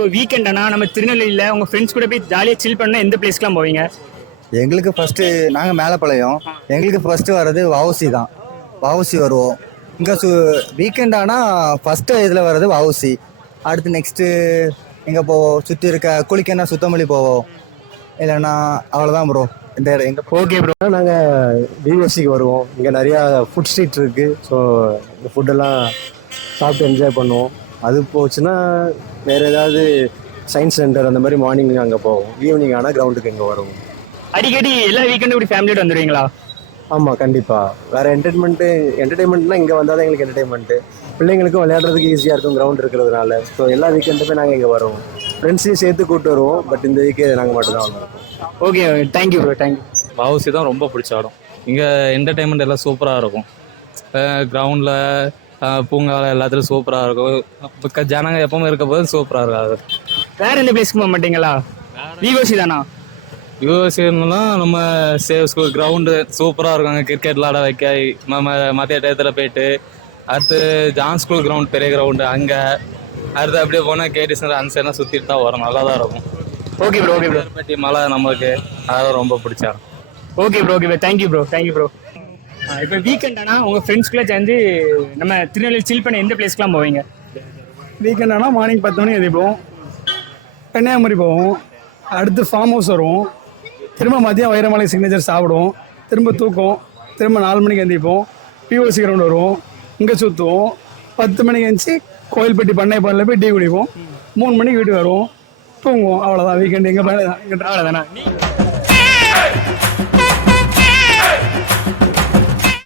இப்போ வீக்கெண்டனா நம்ம திருநெல்வேலியில் உங்கள் ஃப்ரெண்ட்ஸ் கூட போய் ஜாலியாக சில் பண்ணால் எந்த பிளேஸ்க்குலாம் போவீங்க? எங்களுக்கு ஃபஸ்ட்டு நாங்கள் மேலப்பாளையம். எங்களுக்கு ஃபஸ்ட்டு வர்றது வஉசி தான். வஉசி வருவோம். இங்கே வீக்கெண்ட் ஆனால் ஃபஸ்ட்டு இதில் வர்றது வஉசி. அடுத்து நெக்ஸ்ட்டு எங்கே போவோம், சுற்றி இருக்க குளிக்கன்னா சுத்தமல்லி போவோம். இல்லைன்னா அவ்வளோதான் ப்ரோ. இந்த எங்கே ஓகே ப்ரோ. நாங்கள் டிஓசிக்கு வருவோம். இங்கே நிறையா ஃபுட் ஸ்ட்ரீட் இருக்குது. ஸோ இந்த ஃபுட்டெல்லாம் சாப்பிட்டு என்ஜாய் பண்ணுவோம். அது போச்சுன்னா வேறு ஏதாவது சயின்ஸ் சென்டர் அந்த மாதிரி மார்னிங் அங்கே போவோம். ஈவினிங் ஆனால் கிரவுண்டுக்கு இங்கே வருவோம். அடிக்கடி எல்லா வீக்கெண்டும் இப்படி ஃபேமிலியோட வந்துடுவீங்களா? ஆமாம், கண்டிப்பாக. வேறு என்டர்டைன்மெண்ட்னா இங்கே வந்தால் தான் எங்களுக்கு என்டர்டைன்மெண்ட்டு. பிள்ளைங்களுக்கும் விளையாடுறதுக்கு ஈஸியாக இருக்கும் கிரவுண்ட் இருக்கிறதுனால. ஸோ எல்லா வீக்கெண்டுமே நாங்கள் இங்கே வருவோம். ஃப்ரெண்ட்ஸையும் சேர்த்து கூப்பிட்டு வருவோம். பட் இந்த வீக்கே நாங்கள் மட்டும்தான் வந்திருக்கோம். Okay, thank you bro, thank you. VOC தான் ரொம்ப பிடிச்ச இடம். இங்கே என்டர்டைன்மெண்ட் எல்லாம் சூப்பராக இருக்கும். கிரவுண்டில் பூங்காவில் எல்லாத்துலையும் சூப்பராக இருக்கும். இப்போ ஜனங்க எப்பவுமே இருக்க போது சூப்பராக இருக்காது. வேற எந்த பிளேஸ்க்கு போக மாட்டீங்களா? விஓசி தானா? யூஎஸ்ஏன்னா நம்ம சேவ் ஸ்கூல் கிரவுண்டு சூப்பராக இருக்கும். கிரிக்கெட் விளாட வைக்க நம்ம மதிய டயத்தில் போயிட்டு, அடுத்து ஜான் ஸ்கூல் கிரவுண்ட் பெரிய கிரவுண்டு அங்கே, அடுத்து அப்படியே போனால் கேடிஸ்னர் அந்த சைட்லாம் சுற்றிட்டு தான் வரும். நல்லா தான் இருக்கும். Okay bro, okay bro. பட்டி மலை நம்மளுக்கு அதெல்லாம் ரொம்ப பிடிச்சா. Okay bro, okay bro, thank you bro, thank you bro. இப்போ வீக்கெண்ட் ஆனால் உங்கள் ஃப்ரெண்ட்ஸ்குள்ளே சேர்ந்து நம்ம திருநெல்வேலி சில் பண்ண எந்த பிளேஸ்க்குலாம் போவீங்க? வீக்கெண்ட் ஆனால் மார்னிங் 10 மணிக்கு எந்திரிப்போம். கன்னியாகுமரி போவோம். அடுத்து ஃபார்ம் ஹவுஸ் வருவோம். திரும்ப மதியம் வைரமலை சிக்னேச்சர் சாப்பிடுவோம். திரும்ப தூக்கம். திரும்ப 4 மணிக்கு எந்திரிப்போம். பிஓசி கிரவுண்ட் வருவோம். இங்கே சுற்றுவோம். 10 மணிக்கு எழுந்துச்சி கோயில்பட்டி பண்ணைப்பாலில் போய் டீ குடிப்போம். 3 மணிக்கு வீட்டுக்கு வருவோம். தூங்குவோம். அவ்வளோதான் வீக்கெண்ட். எங்கள் அவ்வளோதானா?